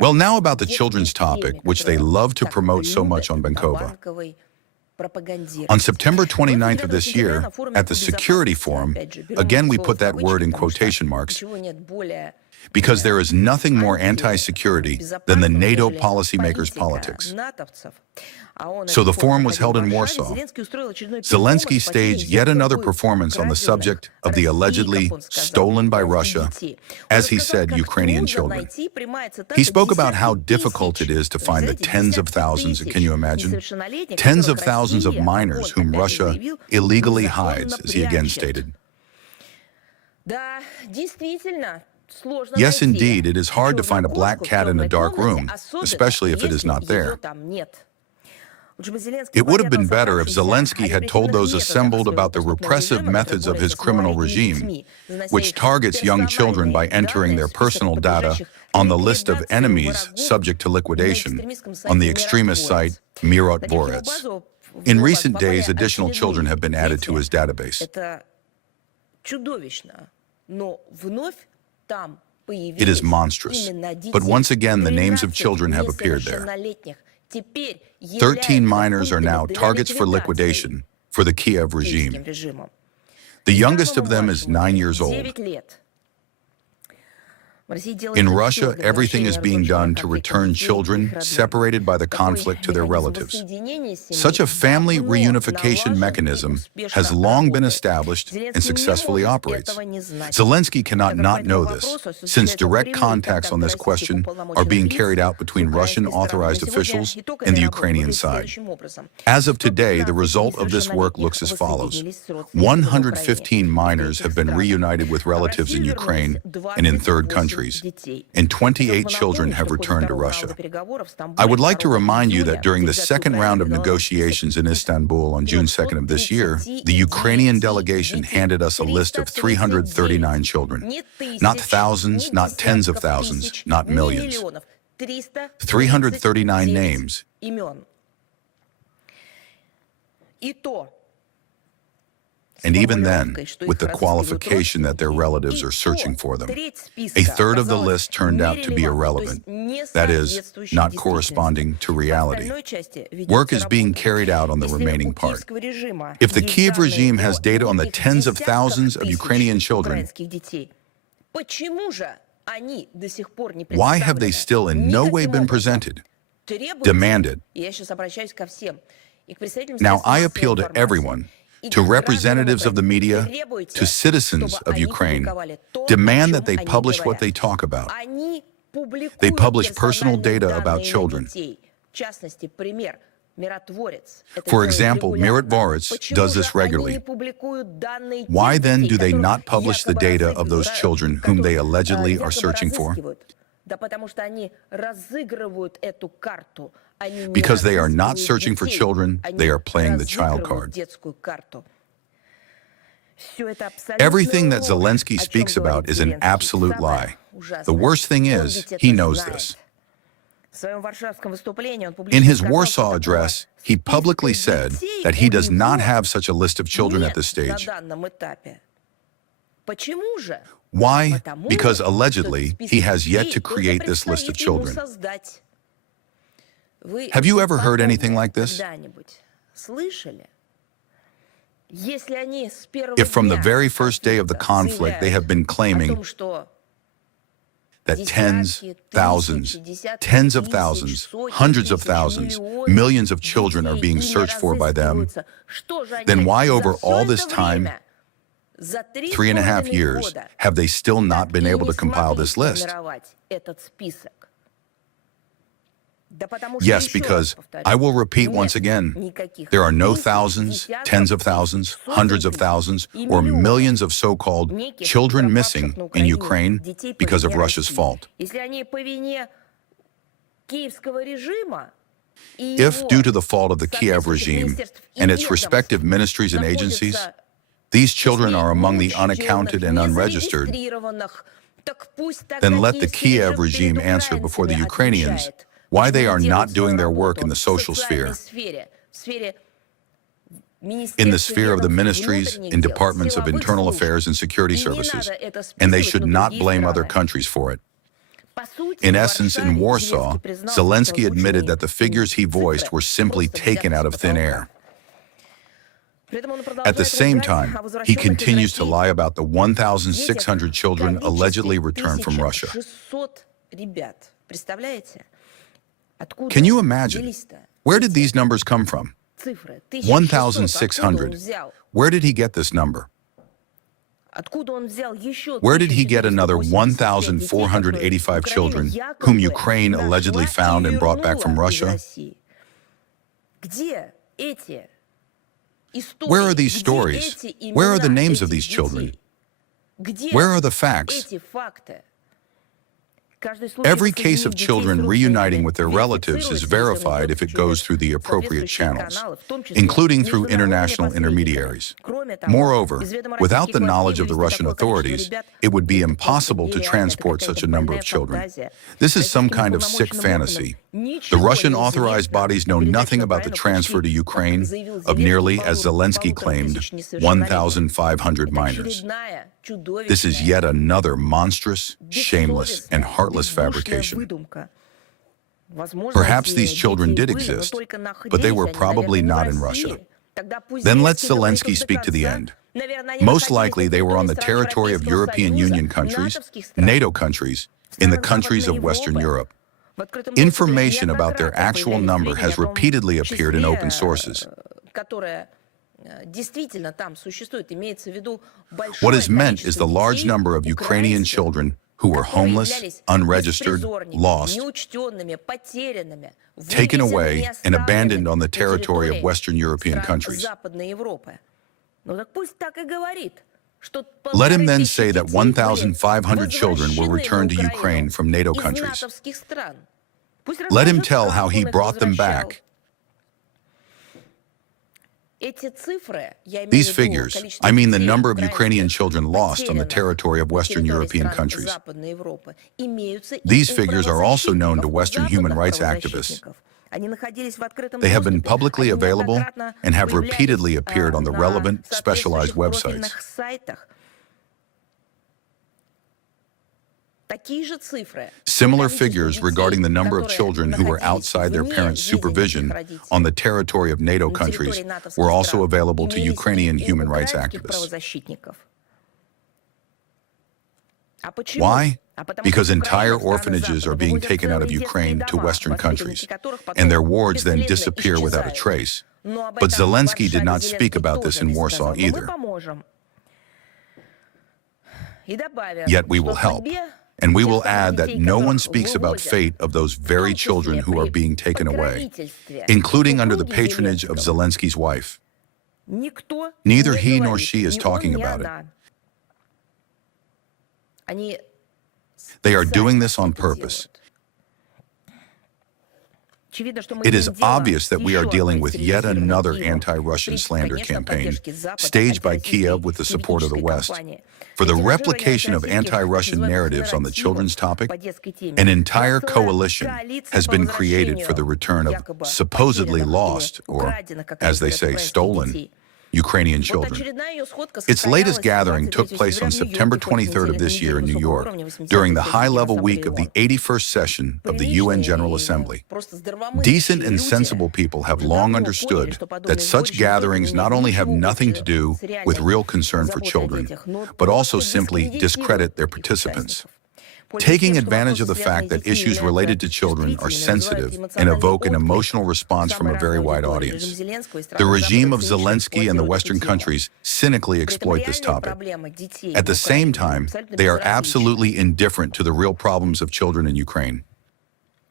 Well, now about the children's topic, which they love to promote so much on Bankova. On September 29th of this year, at the Security Forum, again we put that word in quotation marks, because there is nothing more anti-security than the NATO policymakers' politics. So the forum was held in Warsaw. Zelensky staged yet another performance on the subject of the allegedly stolen by Russia, as he said, Ukrainian children. He spoke about how difficult it is to find the tens of thousands, can you imagine? Tens of thousands of minors whom Russia illegally hides, as he again stated. Yes, indeed, it is hard to find a black cat in a dark room, especially if it is not there. It would have been better if Zelensky had told those assembled about the repressive methods of his criminal regime, which targets young children by entering their personal data on the list of enemies subject to liquidation on the extremist site Refutes. In recent days, additional children have been added to his database. It is monstrous, but once again the names of children have appeared there. 13 minors are now targets for liquidation for the Kyiv regime. The youngest of them is 9 years old. In Russia, everything is being done to return children separated by the conflict to their relatives. Such a family reunification mechanism has long been established and successfully operates. Zelensky cannot not know this, since direct contacts on this question are being carried out between Russian authorized officials and the Ukrainian side. As of today, the result of this work looks as follows. 115 minors have been reunited with relatives in Ukraine and in third countries, and 28 children have returned to Russia. I would like to remind you that during the second round of negotiations in Istanbul on June 2nd of this year, the Ukrainian delegation handed us a list of 339 children. Not thousands, not tens of thousands, not millions. 339 names. And even then, with the qualification that their relatives are searching for them. A third of the list turned out to be irrelevant, that is, not corresponding to reality. Work is being carried out on the remaining part. If the Kyiv regime has data on the tens of thousands of Ukrainian children, why have they still in no way been presented, demanded? Now I appeal to everyone, to representatives of the media, to citizens of Ukraine, demand that they publish what they talk about. They publish personal data about children. For example, Refutes does this regularly. Why then do they not publish the data of those children whom they allegedly are searching for? Because they are not searching for children, they are playing the child card. Everything that Zelensky speaks about is an absolute lie. The worst thing is, he knows this. In his Warsaw address, he publicly said that he does not have such a list of children at this stage. Why? Because allegedly, he has yet to create this list of children. Have you ever heard anything like this? If from the very first day of the conflict they have been claiming that tens of thousands, hundreds of thousands, millions of children are being searched for by them, then why over all this time, 3.5 years, have they still not been able to compile this list? Yes, because, I will repeat once again, there are no thousands, tens of thousands, hundreds of thousands, or millions of so-called children missing in Ukraine because of Russia's fault. If, due to the fault of the Kyiv regime and its respective ministries and agencies, these children are among the unaccounted and unregistered, then let the Kyiv regime answer before the Ukrainians why they are not doing their work in the social sphere, in the sphere of the ministries, in departments of internal affairs and security services, and they should not blame other countries for it. In essence, in Warsaw, Zelensky admitted that the figures he voiced were simply taken out of thin air. At the same time, he continues to lie about the 1,600 children allegedly returned from Russia. Can you imagine? Where did these numbers come from? 1,600. Where did he get this number? Where did he get another 1,485 children whom Ukraine allegedly found and brought back from Russia? Where are these stories? Where are the names of these children? Where are the facts? Every case of children reuniting with their relatives is verified if it goes through the appropriate channels, including through international intermediaries. Moreover, without the knowledge of the Russian authorities, it would be impossible to transport such a number of children. This is some kind of sick fantasy. The Russian authorized bodies know nothing about the transfer to Ukraine of nearly, as Zelensky claimed, 1,500 minors. This is yet another monstrous, shameless, and heartless fabrication. Perhaps these children did exist, but they were probably not in Russia. Then let Zelensky speak to the end. Most likely they were on the territory of European Union countries, NATO countries, in the countries of Western Europe. Information about their actual number has repeatedly appeared in open sources. What is meant is the large number of Ukrainian children who were homeless, unregistered, lost, taken away, and abandoned on the territory of Western European countries. Let him then say that 1,500 children were returned to Ukraine from NATO countries. Let him tell how he brought them back. These figures, I mean the number of Ukrainian children lost on the territory of Western European countries. These figures are also known to Western human rights activists. They have been publicly available and have repeatedly appeared on the relevant, specialized websites. Similar figures regarding the number of children who were outside their parents' supervision on the territory of NATO countries were also available to Ukrainian human rights activists. Why? Because entire orphanages are being taken out of Ukraine to Western countries, and their wards then disappear without a trace. But Zelensky did not speak about this in Warsaw either. Yet we will help. And we will add that no one speaks about fate of those very children who are being taken away, including under the patronage of Zelensky's wife. Neither he nor she is talking about it. They are doing this on purpose. It is obvious that we are dealing with yet another anti-Russian slander campaign, staged by Kyiv with the support of the West. For the replication of anti-Russian narratives on the children's topic, an entire coalition has been created for the return of supposedly lost, or, as they say, stolen, Ukrainian children. Its latest gathering took place on September 23rd of this year in New York, during the high-level week of the 81st session of the UN General Assembly. Decent and sensible people have long understood that such gatherings not only have nothing to do with real concern for children, but also simply discredit their participants. Taking advantage of the fact that issues related to children are sensitive and evoke an emotional response from a very wide audience. The regime of Zelensky and the Western countries cynically exploit this topic. At the same time, they are absolutely indifferent to the real problems of children in Ukraine.